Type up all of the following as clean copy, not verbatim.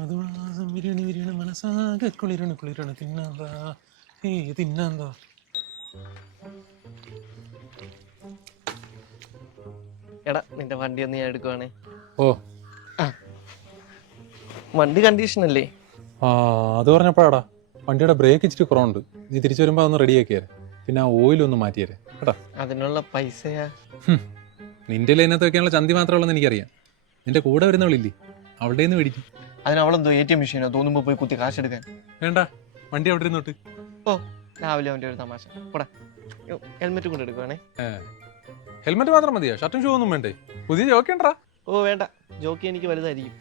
മധുമാസം വിരിയണി വിരിയണ മനസ്സാകെ കുളിരണ കുളിരണ തിന്നാന്താ തിന്നാന്താ. എടാ നിന്റെ വണ്ടി ഒന്ന് ഞാൻ എടുക്കുവാണേ. ഓ വണ്ടി കണ്ടീഷൻ അല്ലേ? ആ അത് പറഞ്ഞപ്പോഴാടാ വണ്ടിയുടെ ബ്രേക്ക് ഇച്ചിരി കുറവുണ്ട്. നീ തിരിച്ചു വരുമ്പോൾ അതൊന്ന് റെഡിയാക്കിയാരെ, പിന്നെ ആ ഓയിലൊന്ന് മാറ്റിയാരെ കേട്ടോ. അതിനുള്ള പൈസയാ? നിന്റെ അതിനകത്ത് വെക്കാനുള്ള ചന്തി മാത്രമുള്ളതെന്ന് എനിക്കറിയാം. നിന്റെ കൂടെ വരുന്നവളില്ലേ, അവളുടെ നിന്ന് മേടിക്കും. അതിനവളെന്തോ ATM മെഷീനോ തോന്നുമ്പോ പോയി കുത്തി കാശ് എടുക്കാൻ? വേണ്ട, വണ്ടി അവിടെ ഇരുന്നോട്ട്. ഓ രാവിലെ അവൻ്റെ ഒരു തമാശ. കൂടെ ഹെൽമെറ്റ് കൊണ്ട് എടുക്കുവാണേ. ഹെൽമെറ്റ് മാത്രം മതിയോ? ഷർട്ടും ഷൂ ഒന്നും വേണ്ടേ? പുതിയ ജോക്കേണ്ടാ? ഓ വേണ്ട, ജോക്കി എനിക്ക് വലുതായിരിക്കും.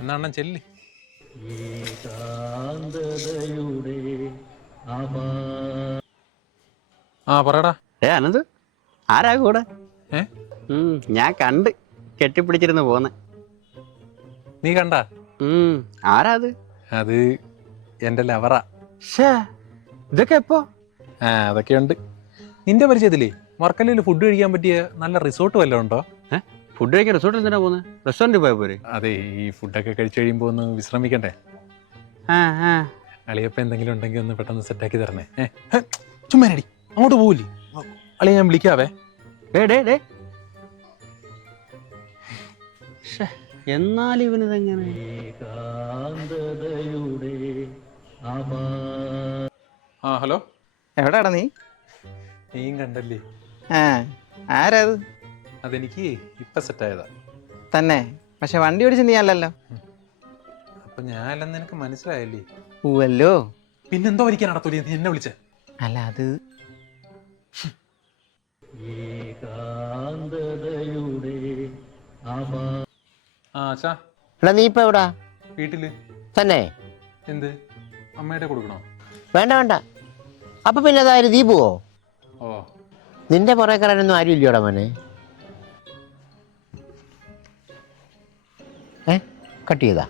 എന്നാ അണ്ണൻ ചെല്ല്. ആ പറടാ. അനന്ത് ആരാ കൂടെ? ഞാൻ കണ്ട് കെട്ടിപ്പിടിച്ചിരുന്ന് പോന്നെ. നീ കണ്ടാ? ആരാ അത്? അത് എന്റെ ലവറാ. ഇതൊക്കെ എപ്പോ? അതൊക്കെയുണ്ട്. നിന്റെ പരിചയത്തില്ലേ വർക്കലയിൽ ഫുഡ് കഴിക്കാൻ പറ്റിയ നല്ല റിസോർട്ട് വല്ലതും ഉണ്ടോ? ഫുഡ് കഴിക്കാൻ റിസോർട്ടിൽ എന്തിനാ പോകുന്നത്? റെസ്റ്റോറൻറ്റിൽ പോയ പോരെ? അതെ, ഈ ഫുഡൊക്കെ കഴിച്ചു കഴിയുമ്പോ ഒന്ന് വിശ്രമിക്കണ്ടേ. അളിയപ്പ എന്തെങ്കിലും ഉണ്ടെങ്കിൽ ഒന്ന് പെട്ടെന്ന് സെറ്റാക്കി തരണേ. ചുമ്മാരടി, അങ്ങോട്ട് പോവില്ലേ? അളിയ ഞാൻ വിളിക്കാവേ. എന്നാലും ഇവനിതെങ്ങനെ? ആ ഹലോ. എവിടാടാ നീ? നീയും കണ്ടല്ലേ? ആരാ അത്? അതെനിക്ക് ഇപ്പൊ സെറ്റായതാ തന്നെ. പക്ഷെ വണ്ടി ഓടിച്ച് നീ അല്ലല്ലോ. അപ്പൊ ഞാനല്ലെന്ന് എനിക്ക് മനസ്സിലായല്ലേ? പൂവല്ലോ. പിന്നെന്തോ ഒരിക്കാൻ നടത്തൂലേ നീ എന്നെ വിളിച്ചേ? അല്ല അത് നീ ഇപ്പൊ എവിടാ? വീട്ടില് തന്നെ. എന്ത് അമ്മയുടെ കൊടുക്കണോ? വേണ്ട വേണ്ട. അപ്പൊ പിന്നെ അതായത് നീ പോവോ? ഓ നിന്റെ പുറകെ കയറാനൊന്നും ആരും ഇല്ലയോടാ മോനെ. കട്ട് ചെയ്താ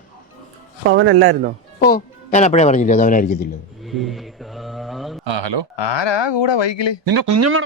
അവനല്ലായിരുന്നോ? ഓ ഞാൻ അപ്പഴേ പറഞ്ഞില്ലേ അവനായിരിക്കത്തില്ല. ഹലോ. ആരാ കൂടെ ബൈക്കില്? നിന്റെ കുഞ്ഞമ്മ